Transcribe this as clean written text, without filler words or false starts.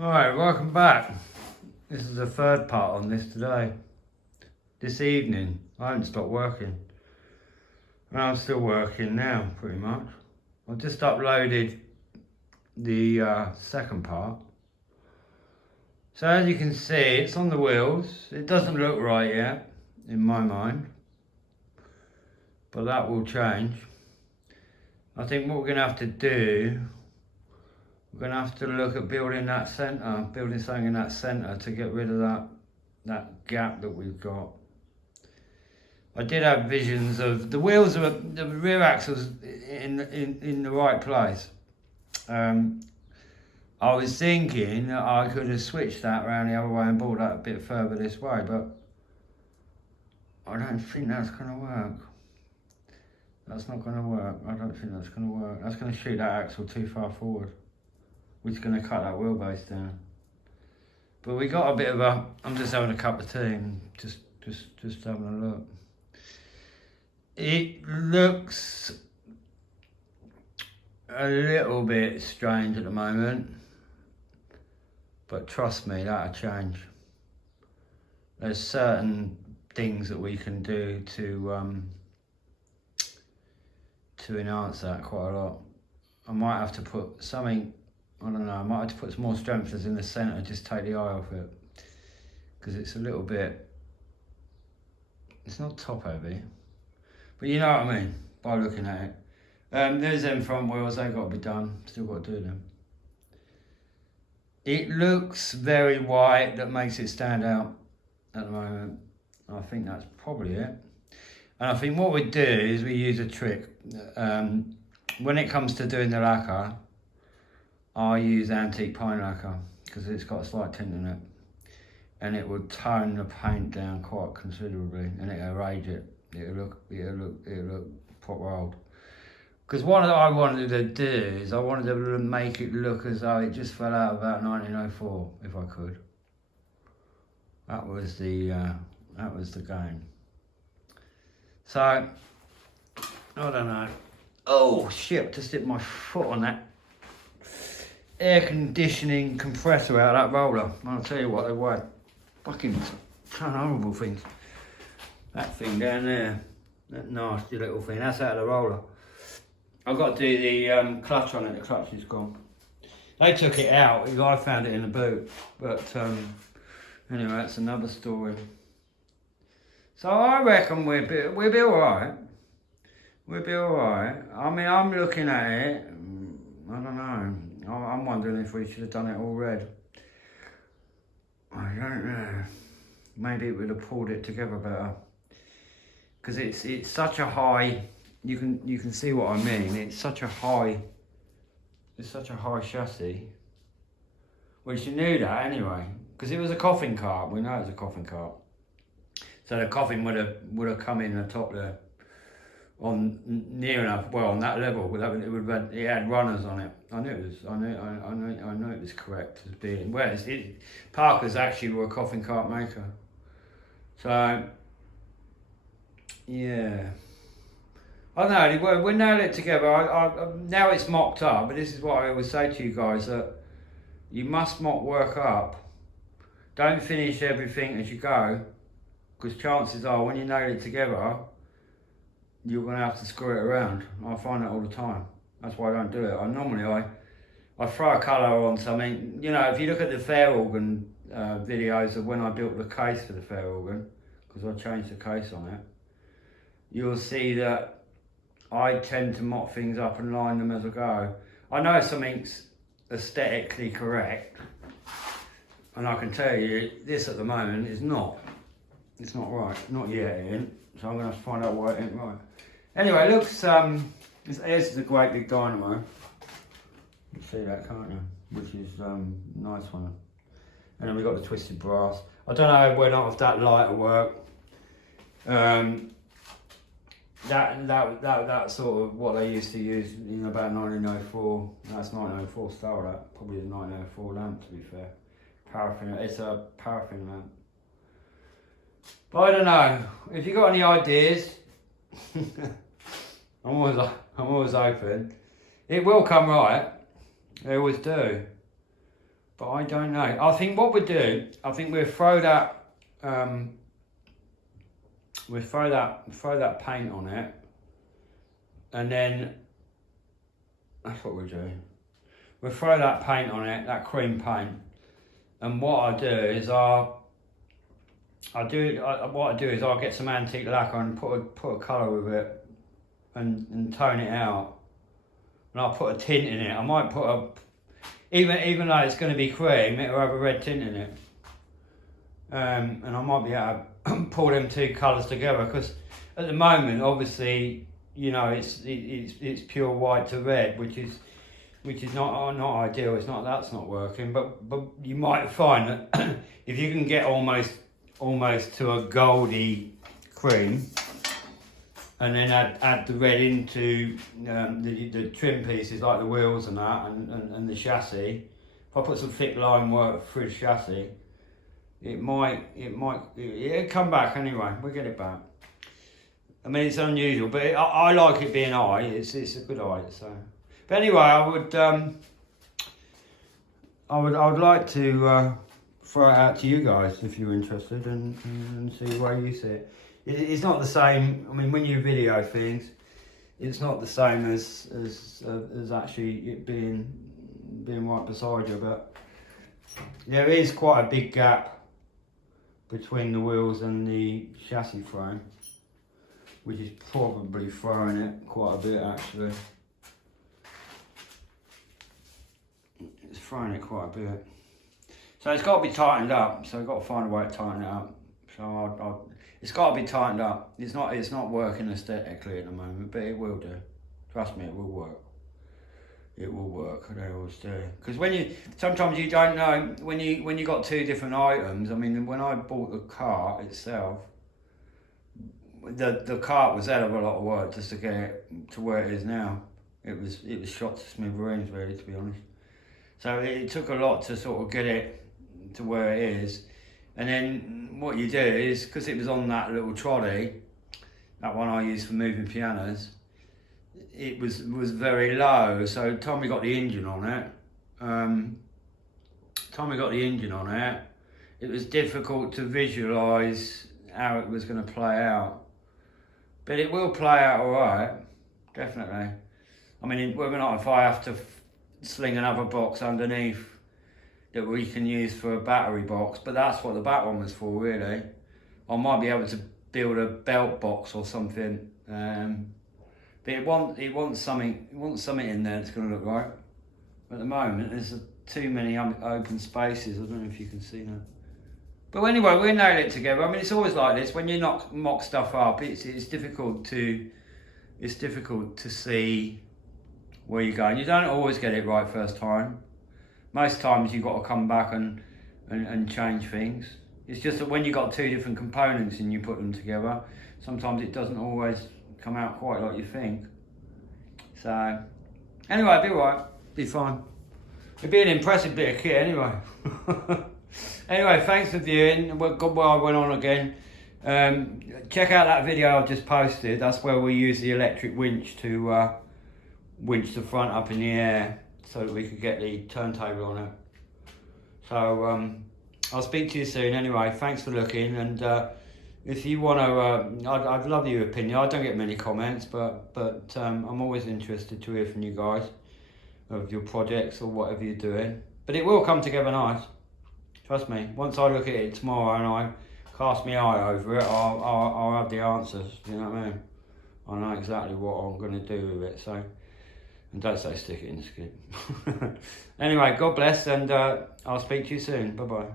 Alright, welcome back. This is the third part on this today. This evening, I haven't stopped working. And I'm still working now, pretty much. I've just uploaded the second part. So as you can see, it's on the wheels. It doesn't look right yet, in my mind. But that will change. I think what we're going to have to do, we're going to have to look at building that centre, building something in that centre to get rid of that gap that we've got. I did have visions of the wheels of the rear axles in the right place. I was thinking that I could have switched that around the other way and brought that a bit further this way, but I don't think that's going to work. That's not going to work. I don't think that's going to work. That's going to shoot that axle too far forward, which is going to cut that wheelbase down. But we got a bit of a. I'm just having a cup of tea and just having a look. It looks a little bit strange at the moment, but trust me, that'll change. There's certain things that we can do to enhance that quite a lot. I might have to put something, I don't know, I might have to put some more strengtheners in the centre, just take the eye off it. Because it's a little bit, it's not top heavy, but you know what I mean, by looking at it. There's them front wheels, they've got to be done, still got to do them. It looks very white, that makes it stand out at the moment. I think that's probably it. And I think what we do is we use a trick. When it comes to doing the lacquer, I use antique pine lacquer because it's got a slight tint in it. And it will tone the paint down quite considerably and it'll age it. It'll look proper old. Because what I wanted to do is I wanted to make it look as though it just fell out about 1904, if I could. That was the game. So, I don't know. Oh shit, just hit my foot on that air conditioning compressor out of that roller. I'll tell you what, they weigh fucking horrible things. That thing down there, that nasty little thing, that's out of the roller. I've got to do the clutch on it, the clutch is gone. They took it out, I found it in the boot. But anyway, that's another story. So I reckon we'll be alright. We'll be alright. I mean, I'm looking at it, I don't know. I'm wondering if we should have done it all red. I don't know. Maybe it would have pulled it together better. Because it's such a high, you can see what I mean. It's such a high chassis. Which you knew that anyway. Because it was a coffin cart, we know it was a coffin cart. So the coffin would have come in the top there, on near enough. Well, on that level, it had runners on it. I knew it was correct as being. Well, Parker's actually were a coffin cart maker. So yeah, I don't know. We nailed it together. Now it's mocked up, but this is what I always say to you guys, that you must mock work up. Don't finish everything as you go. Because chances are, when you nail it together, you're going to have to screw it around. I find that all the time. That's why I don't do it. I throw a colour on something. You know, if you look at the fair organ videos of when I built the case for the fair organ, because I changed the case on it, you'll see that I tend to mock things up and line them as I go. I know something's aesthetically correct, and I can tell you, this at the moment is not. It's not right, not yet it ain't, so I'm going to have to find out why it ain't right. Anyway, it looks, this is a great big dynamo. You can see that, can't you? Which is nice one. And then we've got the twisted brass. I don't know whether or not if that light will work. That sort of what they used to use in about 1904. That's 1904 style, that. Probably a 1904 lamp, to be fair. Paraffin, it's a paraffin lamp. But I don't know, if you got any ideas, I'm always open. It will come right, they always do. But I don't know. I think what we do, I think we'll throw that throw that paint on it, and then that's what we'll do. We'll throw that paint on it, that cream paint, and what I do is I'll get some antique lacquer and put a colour with it, and tone it out, and I'll put a tint in it. I might put even though it's going to be cream, it'll have a red tint in it, and I might be able to pull them two colours together, because at the moment, obviously, you know, it's pure white to red, which is not ideal. It's not, that's not working, but you might find that if you can get almost to a goldy cream, and then add the red into the trim pieces like the wheels and that, and the chassis. If I put some thick line work through the chassis, it'll come back anyway. We'll get it back. I mean, it's unusual, but I like it being eye. It's a good eye. So, but anyway, I would like to throw it out to you guys if you're interested, and see where you see it. It's not the same. I mean, when you video things, it's not the same as actually it being right beside you. But there is quite a big gap between the wheels and the chassis frame, which is probably throwing it quite a bit actually. It's throwing it quite a bit. So it's got to be tightened up. So I've got to find a way to tighten it up. So it's got to be tightened up. It's not working aesthetically at the moment, but it will do. Trust me, it will work. It will work. They always do. Because sometimes you don't know when you got two different items. I mean, when I bought the cart itself, the cart was a hell of a lot of work just to get it to where it is now. It was shot to smithereens, really, to be honest. So it took a lot to sort of get it to where it is. And then what you do is, because it was on that little trolley, that one I used for moving pianos, it was very low. So time we got the engine on it, it was difficult to visualise how it was going to play out. But it will play out all right, definitely. I mean, whether or not if I have to sling another box underneath that we can use for a battery box, but that's what the back one was for, really. I might be able to build a belt box or something, but it wants something in there that's going to look right. At the moment, there's too many open spaces. I don't know if you can see that. But anyway, we'll nail it together. I mean, it's always like this when you mock stuff up. It's difficult to see where you're going. You don't always get it right first time. Most times you've got to come back and change things. It's just that when you've got two different components and you put them together, sometimes it doesn't always come out quite like you think. So, anyway, it'll be alright, be fine. It'll be an impressive bit of kit anyway. Anyway, thanks for viewing. God, well, I went on again. Check out that video I've just posted. That's where we use the electric winch to winch the front up in the air so that we could get the turntable on it. So I'll speak to you soon anyway. Thanks for looking, and if you want to, I'd love your opinion. I don't get many comments, but I'm always interested to hear from you guys of your projects or whatever you're doing. But it will come together nice. Trust me. Once I look at it tomorrow and I cast my eye over it, I'll have the answers. You know what I mean? I know exactly what I'm going to do with it. So. And don't say stick it in the skip. Anyway, God bless, and I'll speak to you soon. Bye-bye.